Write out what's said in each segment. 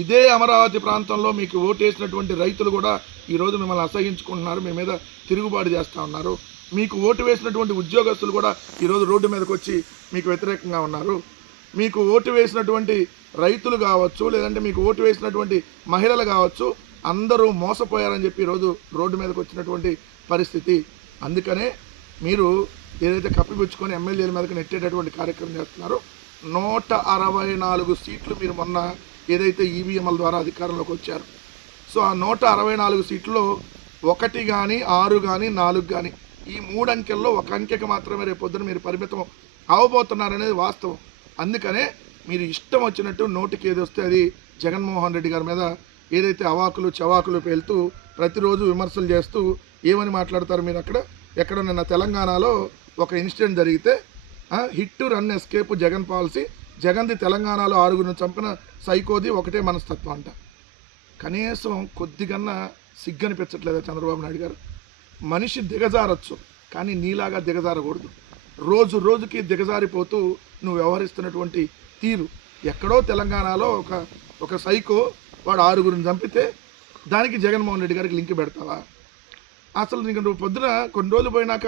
ఇదే అమరావతి ప్రాంతంలో మీకు ఓటేసినటువంటి రైతులు కూడా ఈరోజు మిమ్మల్ని అసహించుకుంటున్నారు, మీ మీద తిరుగుబాటు చేస్తూ ఉన్నారు. మీకు ఓటు వేసినటువంటి ఉద్యోగస్తులు కూడా ఈరోజు రోడ్డు మీదకి వచ్చి మీకు వ్యతిరేకంగా ఉన్నారు. మీకు ఓటు వేసినటువంటి రైతులు కావచ్చు, లేదంటే మీకు ఓటు వేసినటువంటి మహిళలు కావచ్చు, అందరూ మోసపోయారని చెప్పి ఈరోజు రోడ్డు మీదకి వచ్చినటువంటి పరిస్థితి. అందుకనే మీరు ఏదైతే కప్పిపుచ్చుకొని ఎమ్మెల్యేల మీదకి నెట్టేటటువంటి కార్యక్రమం చేస్తున్నారో, 164 సీట్లు మీరు మొన్న ఏదైతే ఈవీఎంల ద్వారా అధికారంలోకి వచ్చారు, సో ఆ 164 సీట్లలో 1 కానీ 6 కానీ 4 కానీ ఈ 3 అంకెల్లో ఒక అంకెకి మాత్రమే రేపొద్దున మీరు పరిమితం అవబోతున్నారనేది వాస్తవం. అందుకనే మీరు ఇష్టం వచ్చినట్టు నోటికి ఏది వస్తే అది జగన్మోహన్ రెడ్డి గారి మీద ఏదైతే అవాకులు చవాకులు పేలుతూ ప్రతిరోజు విమర్శలు చేస్తూ ఏమని మాట్లాడతారు మీరు. ఎక్కడ నిన్న తెలంగాణలో ఒక ఇన్సిడెంట్ జరిగితే hit run escape Jagan policy, జగన్ది తెలంగాణలో 6గురిని చంపిన సైకోది ఒకటే మనస్తత్వం అంట. కనీసం కొద్దిగన్నా సిగ్గనిపించట్లేదా చంద్రబాబు నాయుడు గారు? మనిషి దిగజారచ్చు, కానీ నీలాగా దిగజారకూడదు. రోజు రోజుకి దిగజారిపోతూ నువ్వు వ్యవహరిస్తున్నటువంటి తీరు. ఎక్కడో తెలంగాణలో ఒక సైకో వాడు 6గురిని చంపితే దానికి జగన్మోహన్ రెడ్డి గారికి లింక్ పెడతావా? అసలు నీకు నువ్వు పొద్దున కొన్ని రోజులు పోయినాక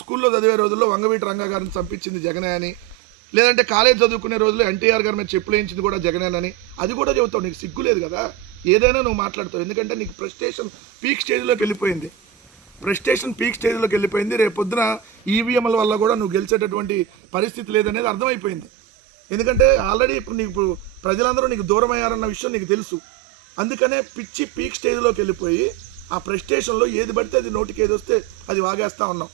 స్కూల్లో చదివే రోజుల్లో వంగవీటి రంగా గారిని చంపించింది జగనే అని, లేదంటే కాలేజ్ చదువుకునే రోజుల్లో ఎన్టీఆర్ గారి మీద చెప్పులు వేయించింది కూడా జగనేనని అది కూడా చెబుతావు. నీకు సిగ్గు లేదు కదా? ఏదైనా నువ్వు మాట్లాడతావు, ఎందుకంటే నీకు ప్రెస్టేషన్ పీక్ స్టేజ్లోకి వెళ్ళిపోయింది. రేపు పొద్దున ఈవీఎంల వల్ల కూడా నువ్వు గెలిచేటటువంటి పరిస్థితి లేదనేది అర్థమైపోయింది. ఎందుకంటే ఆల్రెడీ ఇప్పుడు ప్రజలందరూ నీకు దూరం అయ్యారన్న విషయం నీకు తెలుసు. అందుకనే పిచ్చి పీక్ స్టేజ్లోకి వెళ్ళిపోయి ఆ ప్రెస్టేషన్లో ఏది పడితే అది నోటికి ఏది వస్తే అది వాగేస్తూ ఉన్నావు.